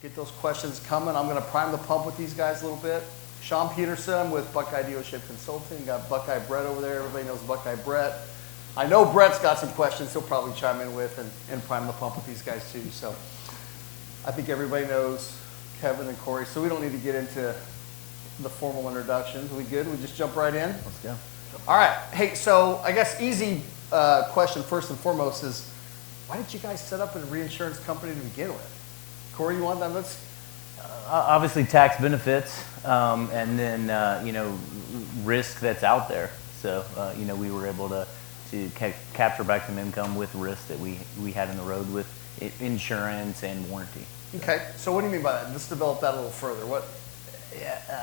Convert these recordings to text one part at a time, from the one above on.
Get those questions coming. I'm going to prime the pump with these guys a little bit. Shaun Peterson with Buckeye Dealership Consulting. Got Buckeye Brett over there. Everybody knows Buckeye Brett. I know Brett's got some questions he'll probably chime in with and prime the pump with these guys too. So I think everybody knows Kevin and Corey, so we don't need to get into the formal introductions. We good? We just jump right in? Let's go. All right. Hey, so I guess easy question first and foremost is, why did you guys set up a reinsurance company to begin with? Corey, you want that? Let's... Obviously tax benefits, and then, risk that's out there. So, we were able to capture back some income with risk that we had in the road with insurance and warranty. Okay, so what do you mean by that? Let's develop that a little further. What?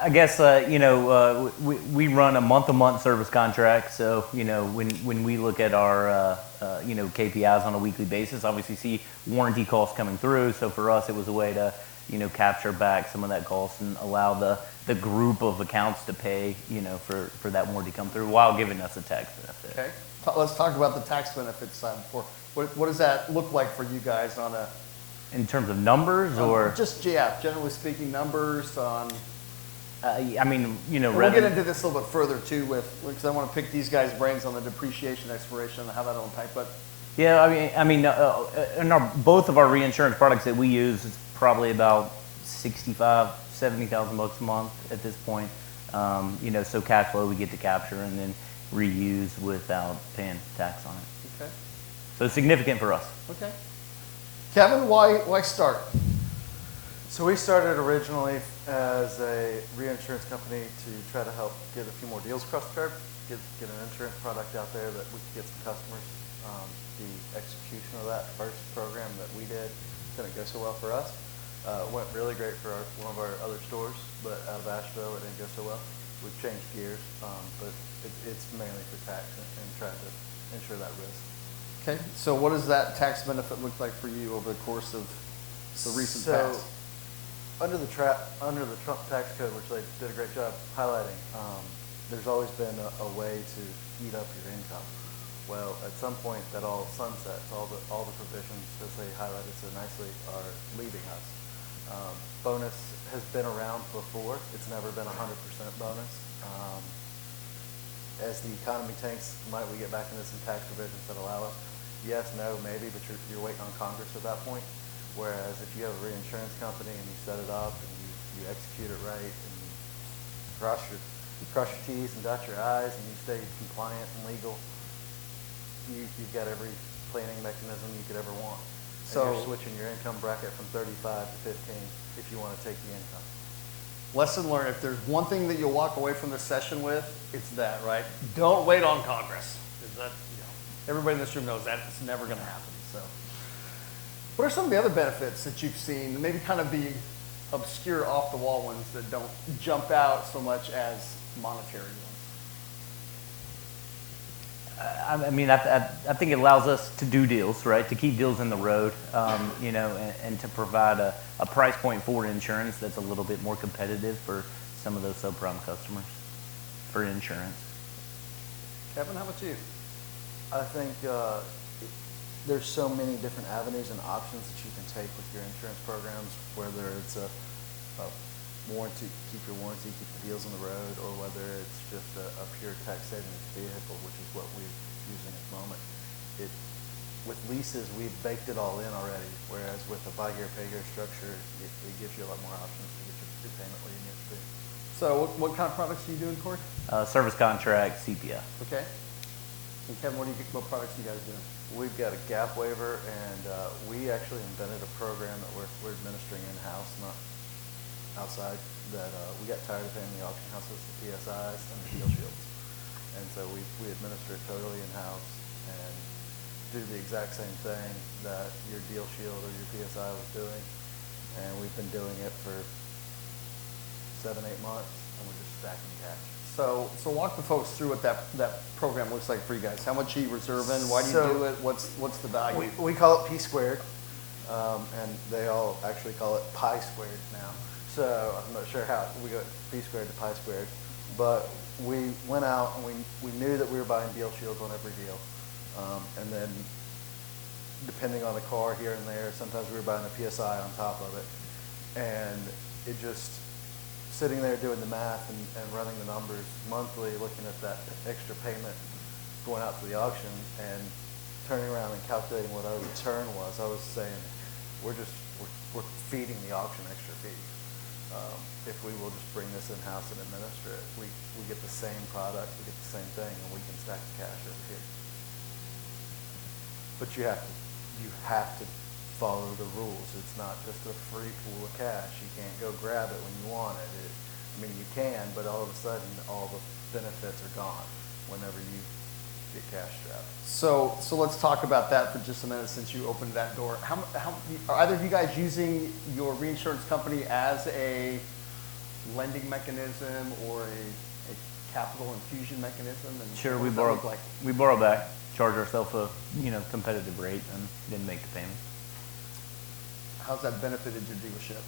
I guess, we run a month-to-month service contract. So, when we look at our, KPIs on a weekly basis, obviously see warranty costs coming through. So for us, it was a way to, capture back some of that cost and allow the group of accounts to pay, for that warranty to come through while giving us a tax benefit. Okay, let's talk about the tax benefits side before. What does that look like for you guys on a... In terms of numbers or? Just, generally speaking, numbers on... we'll get into this a little bit further too because I want to pick these guys' brains on the depreciation, expiration, and how that'll impact, but... Yeah, in both of our reinsurance products that we use, it's probably about $65,000, $70,000 a month at this point. So cash flow we get to capture and then reuse without paying tax on it. Okay. So significant for us. Okay. Kevin, why start? So we started originally as a reinsurance company to try to help get a few more deals across the curb, get an insurance product out there that we could get some customers. The execution of that first program that we did didn't go so well for us. Went really great for one of our other stores, but out of Asheville it didn't go so well. We've changed gears, but it's mainly for tax and trying to insure that risk. Okay, so what does that tax benefit look like for you over the course of the recent past? Under the Trump tax code, which they did a great job highlighting, there's always been a way to eat up your income. Well, at some point that all sunsets. All the provisions, as they highlighted so nicely, are leaving us. Bonus has been around before. It's never been 100% bonus. As the economy tanks, might we get back into some tax provisions that allow us? Yes, no, maybe, but you're waiting on Congress at that point. Whereas if you have a reinsurance company and you set it up and you execute it right and you cross your T's and dot your I's and you stay compliant and legal, you've got every planning mechanism you could ever want. So and you're switching your income bracket from 35 to 15 if you want to take the income. Lesson learned, if there's one thing that you'll walk away from this session with, it's that, right? Don't wait on Congress. That, everybody in this room knows that it's never going to happen. So, what are some of the other benefits that you've seen, maybe kind of the obscure off-the-wall ones that don't jump out so much as monetary ones? I think it allows us to do deals, right? To keep deals in the road, and to provide a price point for insurance that's a little bit more competitive for some of those subprime customers for insurance. Kevin, how about you? I think there's so many different avenues and options that you can take with your insurance programs, whether it's a warranty, keep your warranty, keep the deals on the road, or whether it's just a pure tax savings vehicle, which is what we're using at the moment. With leases, we've baked it all in already, whereas with a buy here, pay here structure, it gives you a lot more options to get your payment where you need it to be. So what kind of products are you doing, Corey? Service contract, CPI. Okay. And Kevin, what products are you guys doing? We've got a gap waiver, and we actually invented a program that we're administering in-house, not outside, that we got tired of paying the auction houses, the PSIs, and the deal shields. And so we administer it totally in-house and do the exact same thing that your deal shield or your PSI was doing. And we've been doing it for 7-8 months, and we're just stacking cash. So walk the folks through what that program looks like for you guys. How much are you reserving? Why do you do it? What's the value? We call it P squared, and they all actually call it pi squared now. So I'm not sure how we got P squared to pi squared, but we went out and we knew that we were buying deal shields on every deal, and then depending on the car here and there, sometimes we were buying a PSI on top of it. And it just, sitting there doing the math and running the numbers monthly, looking at that extra payment going out to the auction and turning around and calculating what our return was, I was saying, we're feeding the auction extra fees. If we will just bring this in-house and administer it, we get the same product, we get the same thing, and we can stack the cash over here. But you have to follow the rules. It's not just a free pool of cash. You can't go grab it when you want it. I mean, you can, but all of a sudden, all the benefits are gone whenever you get cash strapped. So let's talk about that for just a minute since you opened that door. How are either of you guys using your reinsurance company as a lending mechanism or a capital infusion mechanism? And Sure, what we does that borrow look like? we borrow back, charge ourselves a competitive rate, and then make the payment. How's that benefited your dealership?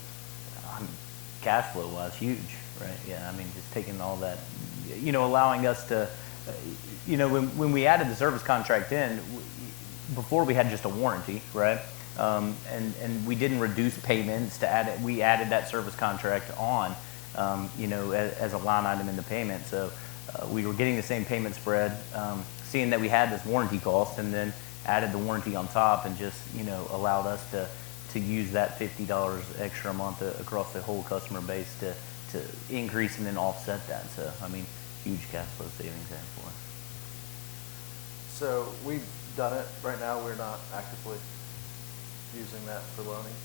Cash flow wise, huge, right? Yeah, I mean, just taking all that, allowing us to, when we added the service contract in, before we had just a warranty, right? And we didn't reduce payments to add it. We added that service contract on, as a line item in the payment. So we were getting the same payment spread, seeing that we had this warranty cost, and then added the warranty on top, and just allowed us to use that $50 extra a month across the whole customer base to increase and then offset that. So I mean, huge cash flow savings there for us. So we've done it. Right now, we're not actively using that for loaning,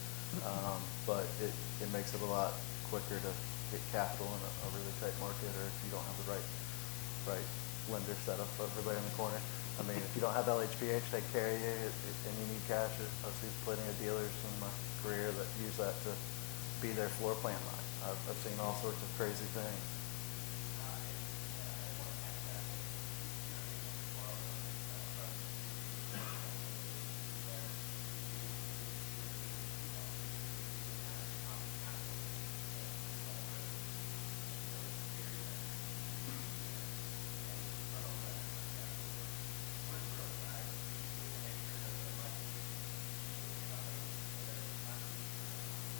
but it makes it a lot quicker to get capital in a really tight market, or if you don't have the right lender set up over there in the corner. I mean, if you don't have LHPH take care of you and you need cash, I've seen plenty of dealers in my career that use that to be their floor plan line. I've seen all sorts of crazy things.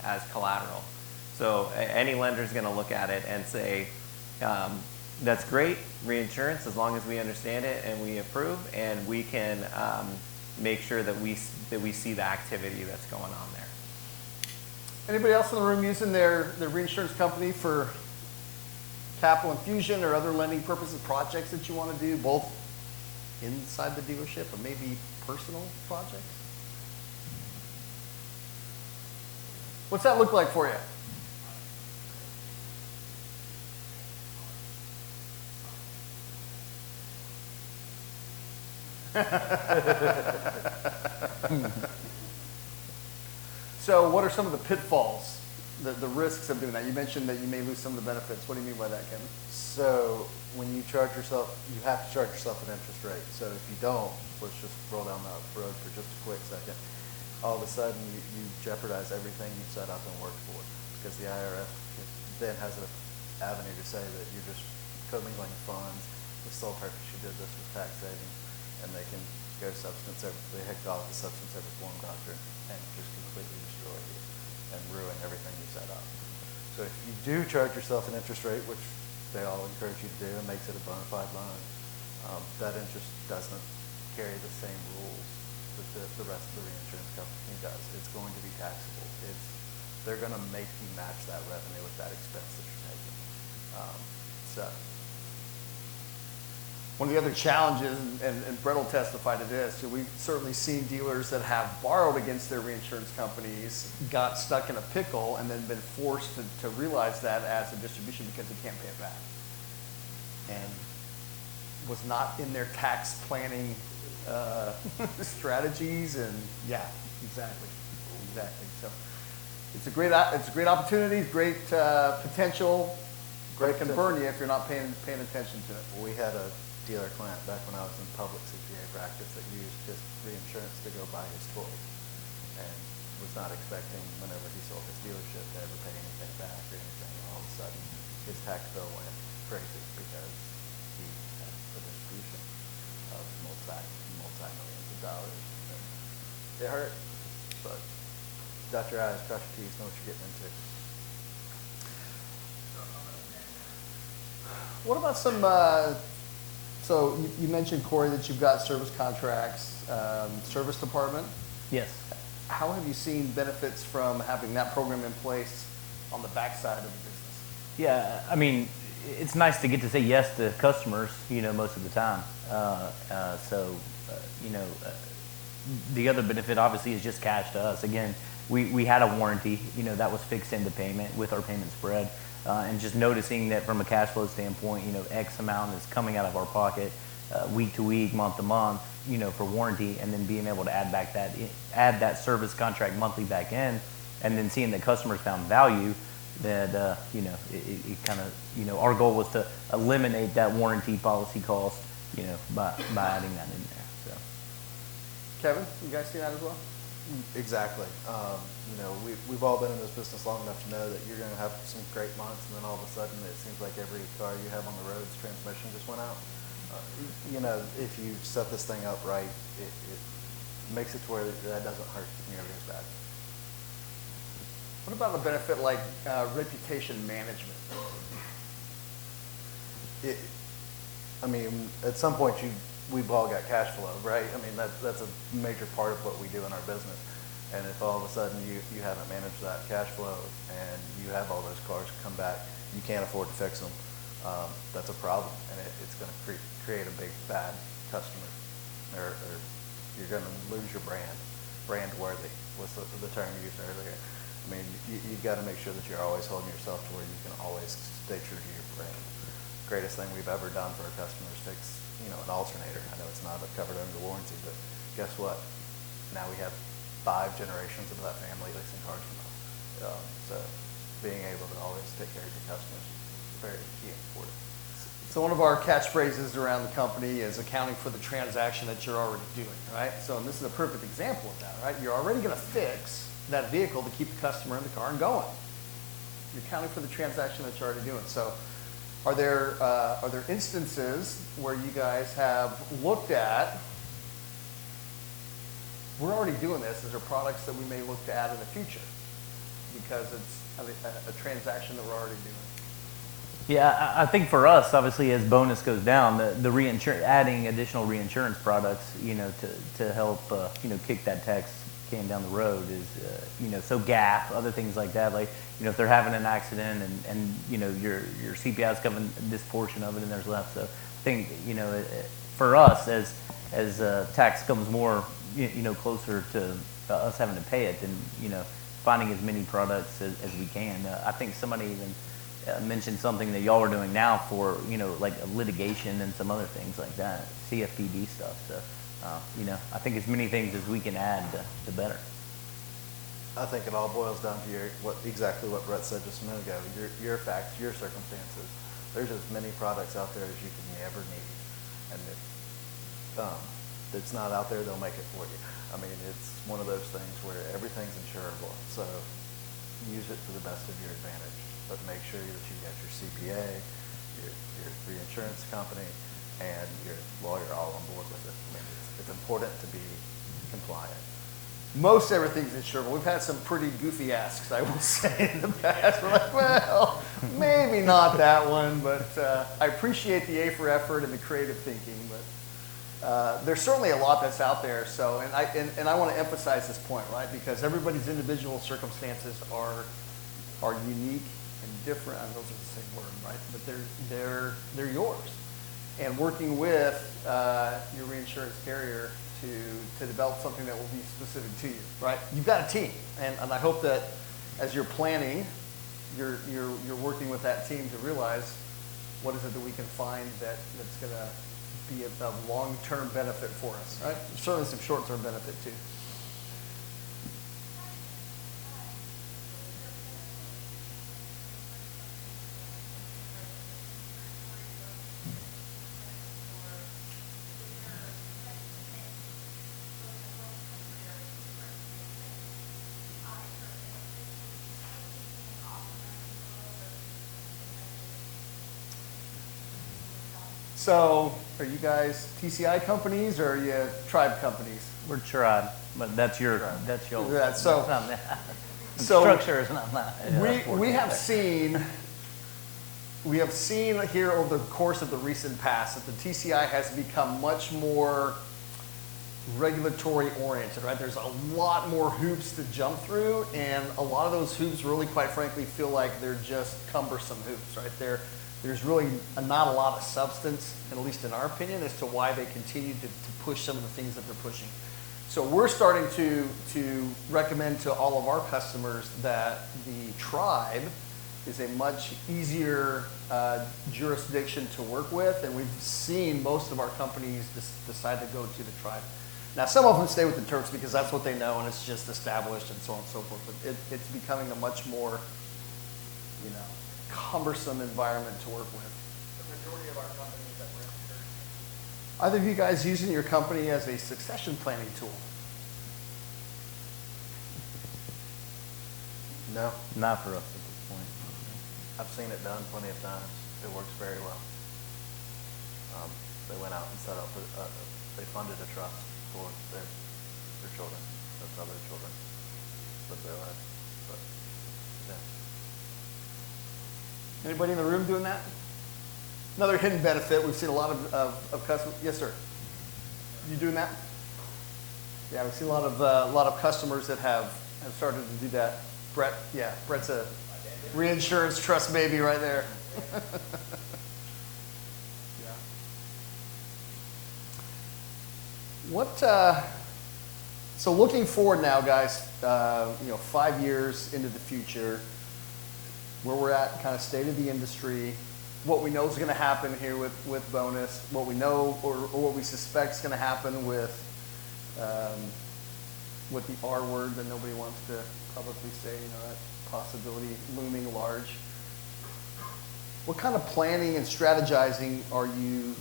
As collateral. So any lender is going to look at it and say, that's great, reinsurance, as long as we understand it and we approve, and we can make sure that we see the activity that's going on there. Anybody else in the room using their reinsurance company for capital infusion or other lending purposes, projects that you want to do, both inside the dealership or maybe personal projects? What's that look like for you? So what are some of the pitfalls, the risks of doing that? You mentioned that you may lose some of the benefits. What do you mean by that, Kevin? So when you charge yourself, you have to charge yourself an interest rate. So if you don't, let's just roll down that road for just a quick second. All of a sudden, you jeopardize everything you set up and worked for, because the IRS then has an avenue to say that you're just commingling funds. The sole purpose you did this was tax savings, and they can go they heck off the substance over form doctrine and just completely destroy you and ruin everything you set up. So if you do charge yourself an interest rate, which they all encourage you to do, and makes it a bona fide loan, that interest doesn't carry the same rules that the rest of the reinsurance company does. It's going to be taxable. They're going to make you match that revenue with that expense that you're taking. One of the other challenges, and Brett will testify to this, so we've certainly seen dealers that have borrowed against their reinsurance companies, got stuck in a pickle, and then been forced to realize that as a distribution because they can't pay it back. And was not in their tax planning strategies, and yeah, exactly. So it's a great opportunity, great potential, but it can burn you if you're not paying attention to it. We had a dealer client back when I was in public CPA practice that used his reinsurance to go buy his toys, and was not expecting whenever he sold his dealership to ever pay anything back or anything. And all of a sudden, his tax bill went crazy because he had a distribution of multi-millions of dollars. And it hurt, but dot your I's, cross your T's, know what you're getting into. What about some, so you mentioned, Corey, that you've got service contracts, service department. Yes. How have you seen benefits from having that program in place on the backside of the business? Yeah, I mean, it's nice to get to say yes to customers, most of the time. The other benefit obviously is just cash to us. Again, we had a warranty, that was fixed into payment with our payment spread. And just noticing that from a cash flow standpoint, X amount is coming out of our pocket week to week, month to month, for warranty, and then being able to add that service contract monthly back in, and then seeing that customers found value, that it kind of, our goal was to eliminate that warranty policy cost, by adding that in there. So. Kevin, you guys see that as well? Exactly. We've all been in this business long enough to know that you're going to have some great months, and then all of a sudden it seems like every car you have on the road's transmission just went out. If you set this thing up right, it makes it to where that doesn't hurt nearly as bad. What about a benefit like reputation management? At some point we've all got cash flow, right? That's a major part of what we do in our business. And if all of a sudden you haven't managed that cash flow and you have all those cars come back, you can't afford to fix them, that's a problem. And it's going to create a big bad customer, or you're going to lose your brand worthy was the term you used earlier. You've got to make sure that you're always holding yourself to where you can always stay true to your brand. Greatest thing we've ever done for our customers fix an alternator. I know it's not covered under the warranty, but guess what? Now we have 5 generations of that family leasing cars from us. So being able to always take care of your customers is very key and important. So one of our catchphrases around the company is accounting for the transaction that you're already doing, right? So and this is a perfect example of that, right? You're already going to fix that vehicle to keep the customer in the car and going. You're accounting for the transaction that you're already doing. So are there instances where you guys have looked at, we're already doing this, is there products that we may look to add in the future because it's a transaction that we're already doing? Yeah, I think for us, obviously, as bonus goes down, the reinsurance, adding additional reinsurance products, to help, kick that tax can down the road is, so gap, other things like that, like, if they're having an accident and your CPI is covering this portion of it and there's less. So I think, for us, as tax comes more, closer to us having to pay it, and, finding as many products as we can. I think somebody even mentioned something that y'all are doing now for, like litigation and some other things like that, CFPB stuff. So, I think as many things as we can add, the better. I think it all boils down to exactly what Brett said just a minute ago. Your facts, your circumstances. There's as many products out there as you can ever need, and if it's not out there, they'll make it for you. It's one of those things where everything's insurable, so use it to the best of your advantage. But make sure that you got your CPA, your reinsurance company, and your lawyer all on board with it. It's important to be compliant. Most everything's insurable. We've had some pretty goofy asks, I will say, in the past. We're like, well, maybe not that one, but I appreciate the A for effort and the creative thinking. But there's certainly a lot that's out there. So, and I want to emphasize this point, right? Because everybody's individual circumstances are unique and different. I know those are the same word, right? But they're yours. And working with your reinsurance carrier to develop something that will be specific to you, right? You've got a team, and I hope that as you're planning, you're working with that team to realize what is it that we can find that's going to be a long-term benefit for us, right? Certainly some short-term benefit too. So Are you guys TCI companies or are you tribe companies? We're tried, but that's your, that's your. Yeah, so- that's not me. so Structure is not mine. We have seen here over the course of the recent past that the TCI has become much more regulatory oriented, right? There's a lot more hoops to jump through, and a lot of those hoops really, quite frankly, feel like they're just cumbersome hoops, right? There's really not a lot of substance, at least in our opinion, as to why they continue to push some of the things that they're pushing. So we're starting to recommend to all of our customers that the tribe is a much easier jurisdiction to work with, and we've seen most of our companies decide to go to the tribe. Now, some of them stay with the Turks because that's what they know and it's just established and so on and so forth, but it's becoming a much more, cumbersome environment to work with. The majority of our companies that we're in. Either of you guys using your company as a succession planning tool? No, Not for us at this point. I've seen it done plenty of times. It works very well. They went out and set up, they funded a trust for their children. That's how their children live their life. But, yeah. Anybody in the room doing that? Another hidden benefit, we've seen a lot of customers. Yes, sir. You doing that? Yeah, we've seen a lot of customers that have started to do that. Brett, yeah, Brett's a reinsurance trust baby right there. Yeah. So looking forward now, guys, 5 years into the future, where we're at, kind of state of the industry, what we know is going to happen here with bonus, what we know or what we suspect is going to happen with the R word that nobody wants to publicly say, that possibility looming large. What kind of planning and strategizing are you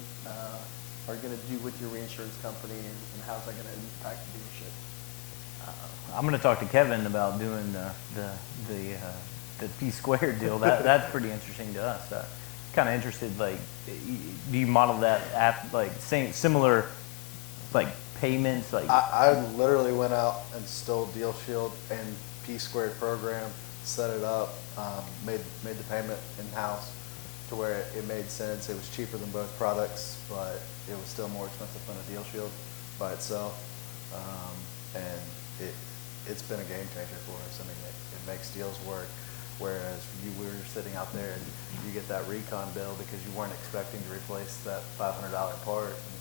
going to do with your reinsurance company, and how's that going to impact the dealership? I'm going to talk to Kevin about doing the P squared deal. That's pretty interesting to us. Kind of interested, like, do you model that similar, like, payments? Like, I literally went out and stole Deal Shield and P squared program, set it up, made the payment in-house to where it made sense. It was cheaper than both products, but it was still more expensive than a Deal Shield by itself. And it's been a game changer for us. I mean, it makes deals work. Whereas we were sitting out there and you get that recon bill because you weren't expecting to replace that $500 part. And,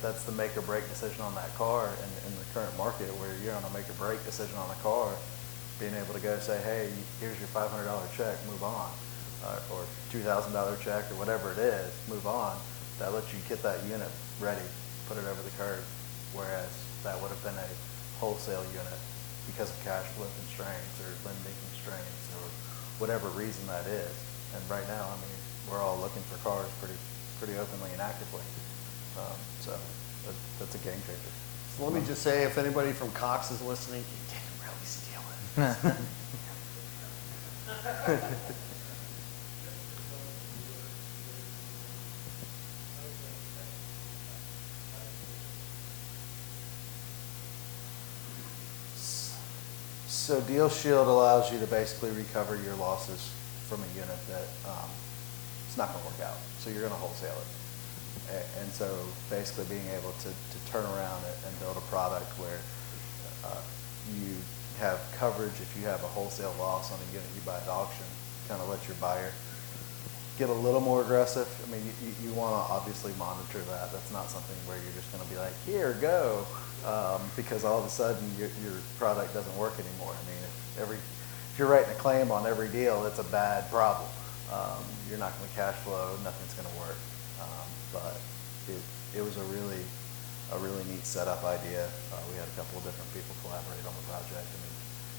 that's the make or break decision on that car in the current market, where you're on a make or break decision on a car. Being able to go say, hey, here's your $500 check, move on, or $2,000 check, or whatever it is, move on. That lets you get that unit ready, put it over the curb. Whereas that would have been a wholesale unit because of cash flow constraints or lending constraints or whatever reason that is. And right now, I mean, we're all looking for cars pretty openly and actively. So that's a game changer. So let me just say, if anybody from Cox is listening, you didn't really steal it. So Deal Shield allows you to basically recover your losses from a unit that it's not going to work out. So you're going to wholesale it. And so basically being able to turn around and build a product where you have coverage if you have a wholesale loss on a unit you buy at auction, kind of let your buyer get a little more aggressive. I mean, you want to obviously monitor that. That's not something where you're just going to be like, here, go, because all of a sudden your product doesn't work anymore. I mean, if you're writing a claim on every deal, it's a bad problem. You're not going to cash flow, nothing's going to work. But it was a really neat setup idea. We had a couple of different people collaborate on the project. I mean,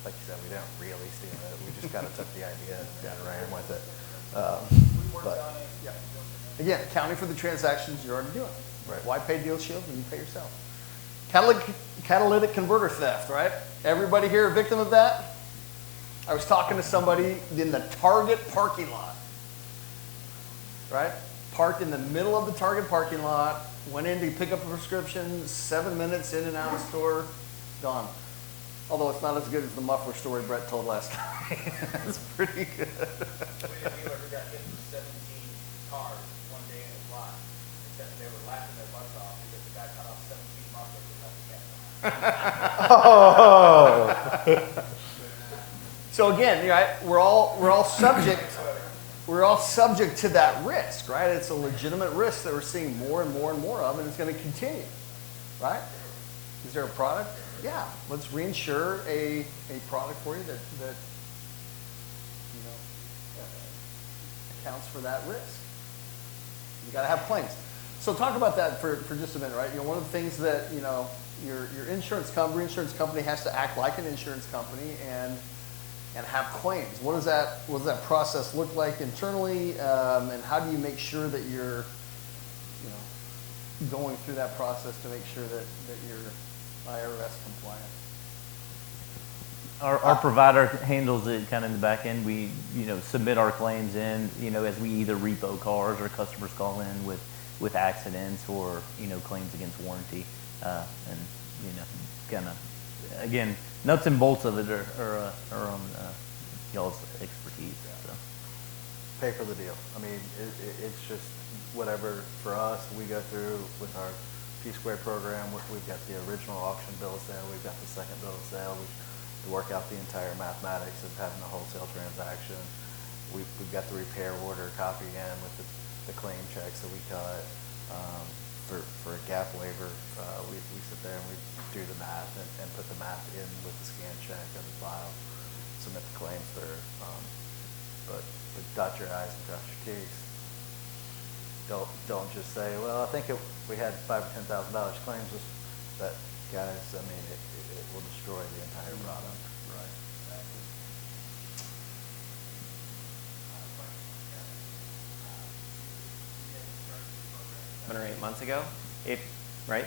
like you said, we didn't really steal it. We just kind of took the idea and ran with it. We worked But on it. Yeah. Again, accounting for the transactions you're already doing. Right. Why pay Deal Shield when you pay yourself? Catalytic converter theft, right? Everybody here a victim of that? I was talking to somebody in the Target parking lot, right? parked in the middle of the Target parking lot, went in to pick up a prescription, 7 minutes in and out of the store, gone. Although it's not as good as the muffler story Brett told last time. It's pretty good. We had a dealer who got hit with 17 cars one day in his lot, except they were laughing their butts off because the guy cut off 17 mufflers without the cat. Oh. So again, right, we're all subject to that risk, right? It's a legitimate risk that we're seeing more and more and more of, and it's going to continue, right? Is there a product? Yeah, let's reinsure a product for you that accounts for that risk. You got to have claims. So talk about that for just a minute, right? One of the things that your reinsurance company has to act like an insurance company and have claims. What does that process look like internally, and how do you make sure that you're going through that process to make sure that you're IRS compliant? Our provider handles it kind of in the back end. We, submit our claims in, as we either repo cars or customers call in with accidents or, claims against warranty. And, kind of, again, nuts and bolts of it are on y'all's expertise. So. Pay for the deal. I mean, it's just whatever for us. We go through with our P-Square program. We've got the original auction bill of sale. We've got the second bill of sale. We work out the entire mathematics of having a wholesale transaction. We've got the repair order copy in with the claim checks that we cut. For a gap waiver, we sit there and we do the math and put the math in with the scan check of the file, submit the claims through. But dot your I's and cross your T's. Don't just say, well, I think we had $5,000 or $10,000 claims. That, guys, I mean, it will destroy the entire product. Right. Exactly. 7 or 8 months ago, right?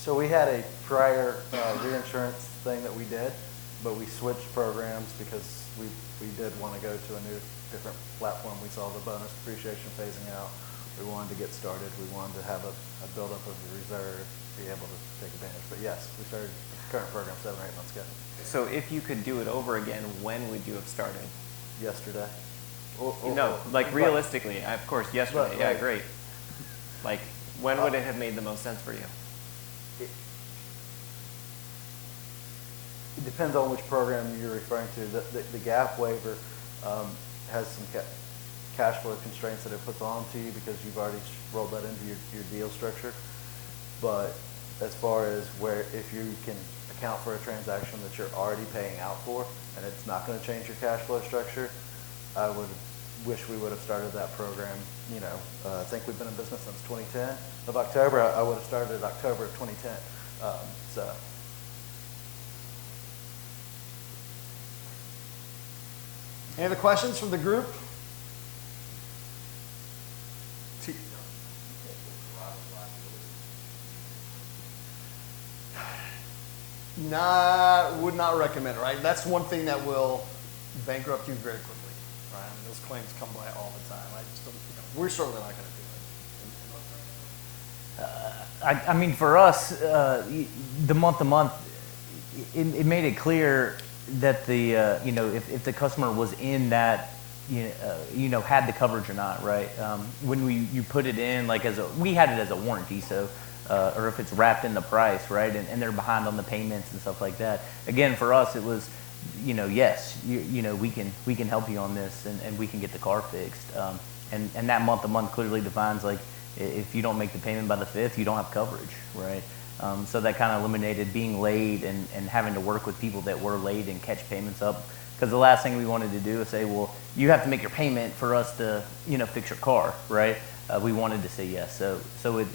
So we had a prior reinsurance thing that we did, but we switched programs because we did want to go to a new, different platform. We saw the bonus depreciation phasing out. We wanted to get started. We wanted to have a buildup of the reserve, be able to take advantage. But yes, we started the current program 7 or 8 months ago. So if you could do it over again, when would you have started? Yesterday. No, like realistically, of course, yesterday. Right, Yeah, right. great. Like, when would it have made the most sense for you? It depends on which program you're referring to. The gap waiver has some cash flow constraints that it puts on to you because you've already rolled that into your deal structure. But as far as where if you can account for a transaction that you're already paying out for and it's not going to change your cash flow structure, I would wish we would have started that program. I think we've been in business since 2010. Of October, I would have started October of 2010. So. Any other questions from the group? Would not recommend it, right? That's one thing that will bankrupt you very quickly, right? I mean, those claims come by all the time. I just don't, we're certainly not going to do it. I mean, for us, the month to month, it made it clear that the if the customer was in that had the coverage or not, right? When you put it in like we had it as a warranty, so or if it's wrapped in the price, right? And they're behind on the payments and stuff like that. Again, for us, it was yes, we can help you on this and we can get the car fixed. And that month to month clearly defines like if you don't make the payment by the 5th, you don't have coverage, right? So that kind of eliminated being late and having to work with people that were late and catch payments up. Because the last thing we wanted to do is say, well, you have to make your payment for us to, fix your car, right? We wanted to say yes. So it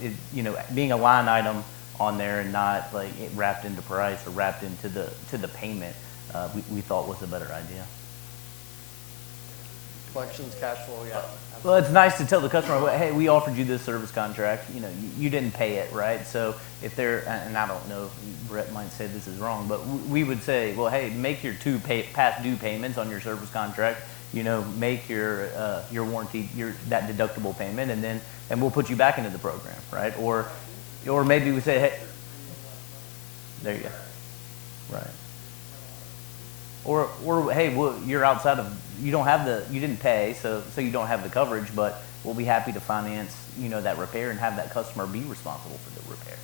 being a line item on there and not like it wrapped into price or wrapped into the payment, we thought was a better idea. Collections, cash flow, yeah. Well, it's nice to tell the customer, well, hey, we offered you this service contract. You didn't pay it, right? So if they're, and I don't know, Brett might say this is wrong, but we would say, well, hey, make your 2 past due payments on your service contract. make your warranty, that deductible payment, and we'll put you back into the program, right? Or maybe we say, hey, there you go, right? Or hey, well, you're outside of, you didn't pay, so you don't have the coverage, but we'll be happy to finance, that repair and have that customer be responsible for the repair.